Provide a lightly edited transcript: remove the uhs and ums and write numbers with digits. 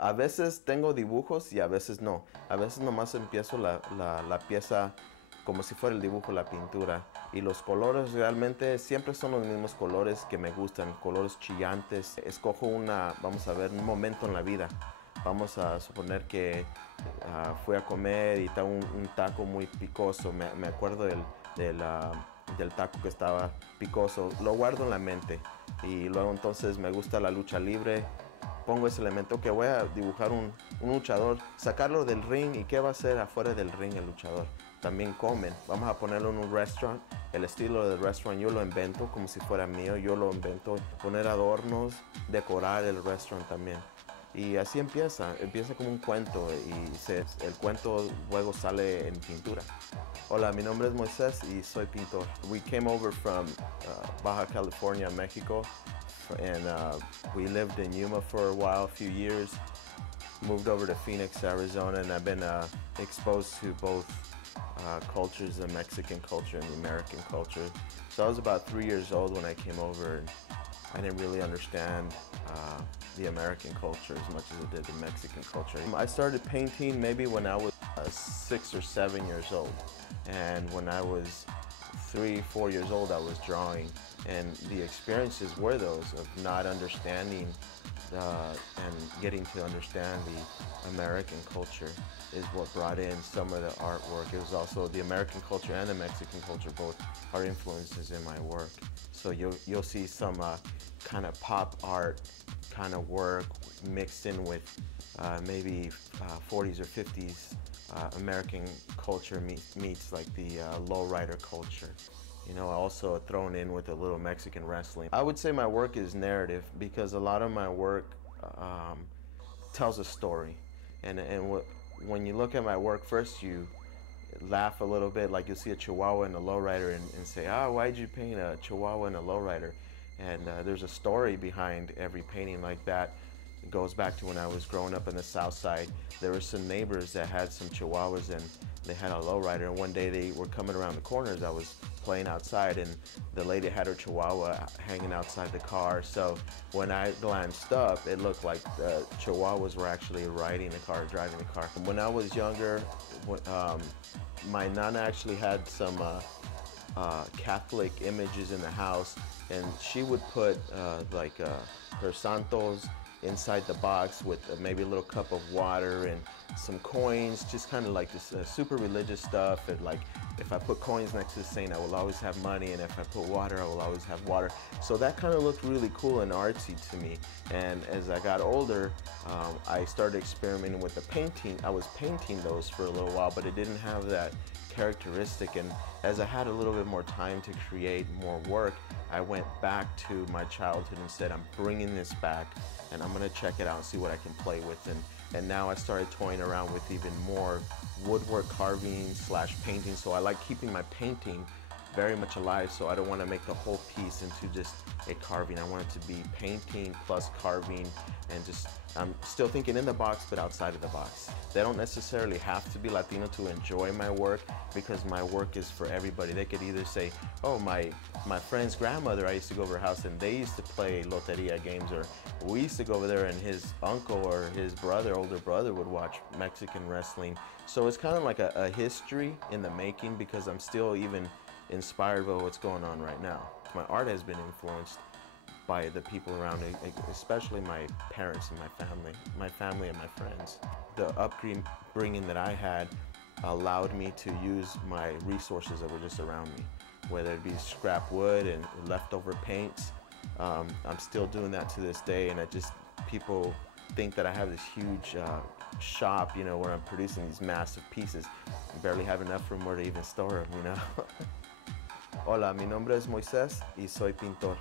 A veces tengo dibujos y a veces no. A veces nomás empiezo la pieza como si fuera el dibujo, la pintura. Y los colores realmente siempre son los mismos colores que me gustan, colores chillantes. Escojo vamos a ver, un momento en la vida. Vamos a suponer que fui a comer y está un taco muy picoso. Me acuerdo del taco que estaba picoso. Lo guardo en la mente. Y luego entonces me gusta la lucha libre. Pongo ese elemento que voy a dibujar un luchador, sacarlo del ring y qué va a hacer afuera del ring el luchador. También comen, vamos a ponerlo en un restaurant, el estilo del restaurant yo lo invento como si fuera mío, yo lo invento, poner adornos, decorar el restaurant también. Y así empieza como un cuento y el cuento luego sale en pintura. Hola, mi nombre es Moises y soy pintor. We came over from Baja California, Mexico, and we lived in Yuma for a while, a few years. Moved over to Phoenix, Arizona, and I've been exposed to both cultures, the Mexican culture and the American culture. So I was about 3 years old when I came over, and I didn't really understand the American culture as much as I did the Mexican culture. I started painting maybe when I was 6 or 7 years old, and when I was 3, 4 years old, I was drawing. And the experiences were those of not understanding and getting to understand the American culture is what brought in some of the artwork. It was also the American culture and the Mexican culture both are influences in my work. So you'll see some kind of pop art kind of work mixed in with maybe 40s or 50s American culture meets like the lowrider culture. You know, also thrown in with a little Mexican wrestling. I would say my work is narrative because a lot of my work tells a story. And when you look at my work, first you laugh a little bit, like you'll see a Chihuahua and a lowrider and say, why'd you paint a Chihuahua and a lowrider? And there's a story behind every painting like that. It goes back to when I was growing up in the South Side. There were some neighbors that had some Chihuahuas and they had a lowrider, and one day they were coming around the corners. I was playing outside and the lady had her Chihuahua hanging outside the car. So when I glanced up, it looked like the Chihuahuas were actually riding the car, driving the car. When I was younger, my nana actually had some Catholic images in the house, and she would put her santos inside the box with maybe a little cup of water and some coins, just kind of like this super religious stuff. And like, if I put coins next to the saint, I will always have money, and if I put water, I will always have water. So that kind of looked really cool and artsy to me. And as I got older, I started experimenting with the painting. I was painting those for a little while, but it didn't have that characteristic. And as I had a little bit more time to create more work, I went back to my childhood and said, I'm bringing this back and I'm gonna check it out and see what I can play with. And now I started toying around with even more woodwork carving / painting. So I like keeping my painting very much alive, so I don't want to make the whole piece into just a carving. I want it to be painting plus carving, and just, I'm still thinking in the box but outside of the box. They don't necessarily have to be Latino to enjoy my work, because my work is for everybody. They could either say, oh, my friend's grandmother, I used to go over her house and they used to play loteria games, or we used to go over there and his uncle or his brother, older brother, would watch Mexican wrestling. So it's kind of like a history in the making, because I'm still even inspired by what's going on right now. My art has been influenced by the people around me, especially my parents and my family and my friends. The upbringing that I had allowed me to use my resources that were just around me, whether it be scrap wood and leftover paints. I'm still doing that to this day, and people think that I have this huge shop, you know, where I'm producing these massive pieces. I barely have enough room where to even store them, you know. Hola, mi nombre es Moises y soy pintor.